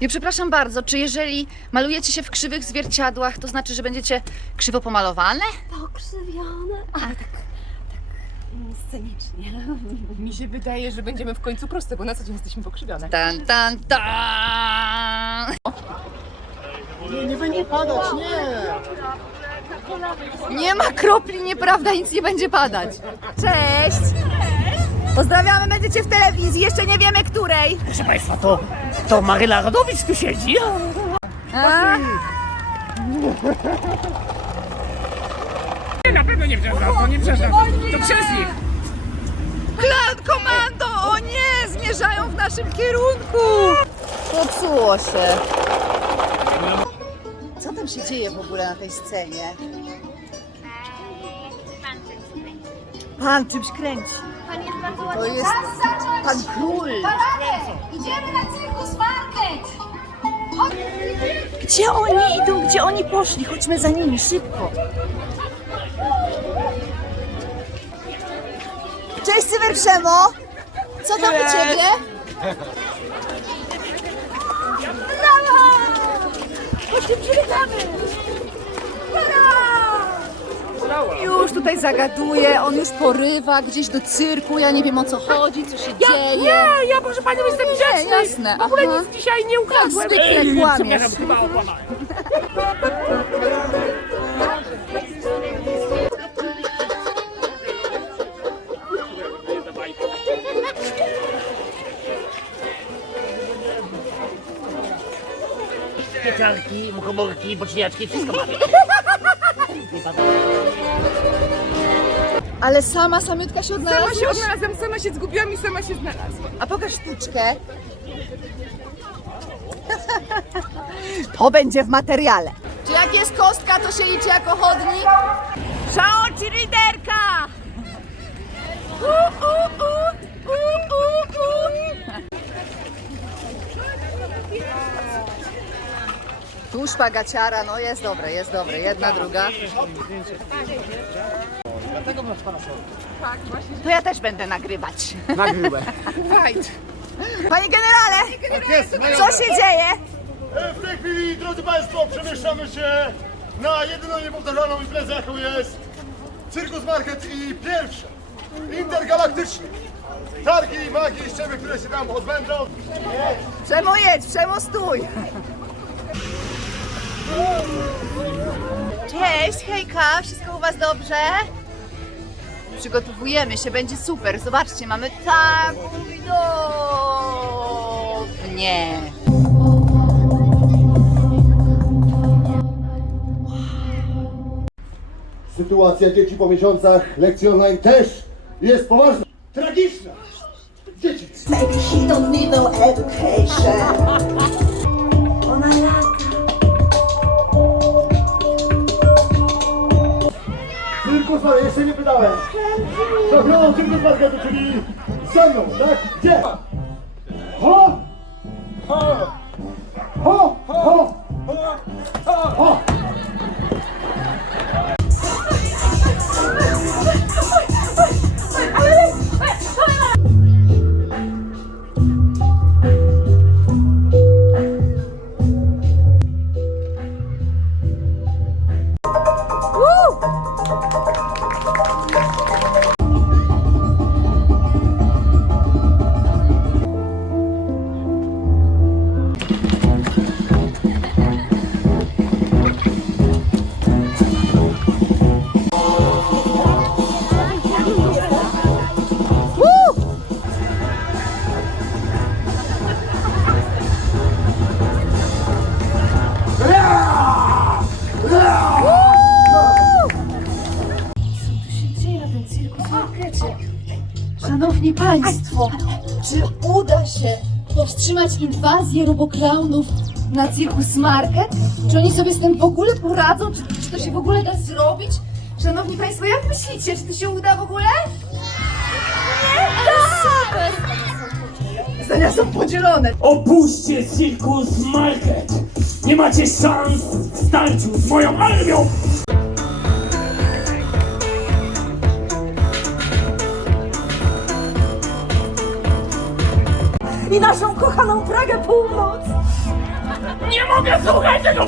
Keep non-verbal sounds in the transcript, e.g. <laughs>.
Ja przepraszam bardzo, czy jeżeli malujecie się w krzywych zwierciadłach, to znaczy, że będziecie krzywo pomalowane? Pokrzywione, ale tak, tak scenicznie. <laughs> Mi się wydaje, że będziemy w końcu proste, bo na co dzień jesteśmy pokrzywione. Tan, tan, tan! Nie, nie będzie padać, nie! Nie ma kropli, nieprawda, nic nie będzie padać. Cześć! Pozdrawiamy, będziecie w telewizji, jeszcze nie wiemy której. Proszę Państwa, to, to Maryla Rodowicz tu siedzi. A? Na pewno nie przez nas, to nie przez nas, to przez nich. Klan komando! O nie! Zmierzają w naszym kierunku! Popsuło się. Co tam się dzieje w ogóle na tej scenie? Pan czymś kręci. Pan jest bardzo To jest pan król. Idziemy na cirkus market! Gdzie oni idą? Gdzie oni poszli? Chodźmy za nimi, szybko. Cześć Cyberprzemo! Co tam u Ciebie? Chodźcie, przywitamy! Już tutaj zagaduje, on już porywa gdzieś do cyrku, ja nie wiem o co chodzi, co się dzieje. Nie, ja proszę Panią jestem grzeczny. jasne, W ogóle aha. nic dzisiaj nie ukradłem. Jak zwykle Ej, kłamiesz. przepraszam, chyba okłamałem. Pieczarki, muchomorki, boczniaczki, wszystko mamy. <laughs> Ale sama samiutka się Sama odnalazła. się odnalazłam, sama się zgubiłam i sama się znalazłam. A pokaż sztuczkę. <laughs> To będzie w materiale. Czy jak jest kostka, to się liczy jako chodnik? Szao ci liderka! U, u, u, u, u, u. Tu szpagaciara, no jest dobre, jest dobre. Jedna, druga. To ja też będę nagrywać. Nagrywę. Fight! Panie generale, co się dzieje? E, W tej chwili, drodzy Państwo, przemieszczamy się na jedyną niepowtarzalną imprezę, jaką jest Cirkus Market i pierwsze intergalaktyczne targi magii i ściemy, które się tam odbędą. Przemo jedź, przemo stój. Cześć, hejka, wszystko u Was dobrze? Przygotowujemy się, będzie super. Zobaczcie, mamy taką widownię. Sytuacja dzieci po miesiącach lekcji online też jest poważna, tragiczna. Dzieci. Maybe he don't need no education. Ona. Cirkus Market, jeszcze nie pytałem. Czempioną Cirkus Marketu, czyli ze mną, tak? Gdzie? Ho! Ho! Szanowni Państwo, czy uda się powstrzymać inwazję roboklaunów na Cirkus Market? Czy oni sobie z tym w ogóle poradzą? Czy, czy to się w ogóle da zrobić? Szanowni Państwo, jak myślicie, czy to się uda w ogóle? Nie! Tak! Zdania są podzielone. Opuśćcie Cirkus Market! Nie macie szans w starciu z moją armią! i naszą kochaną Pragę Północ. Nie mogę słuchać tego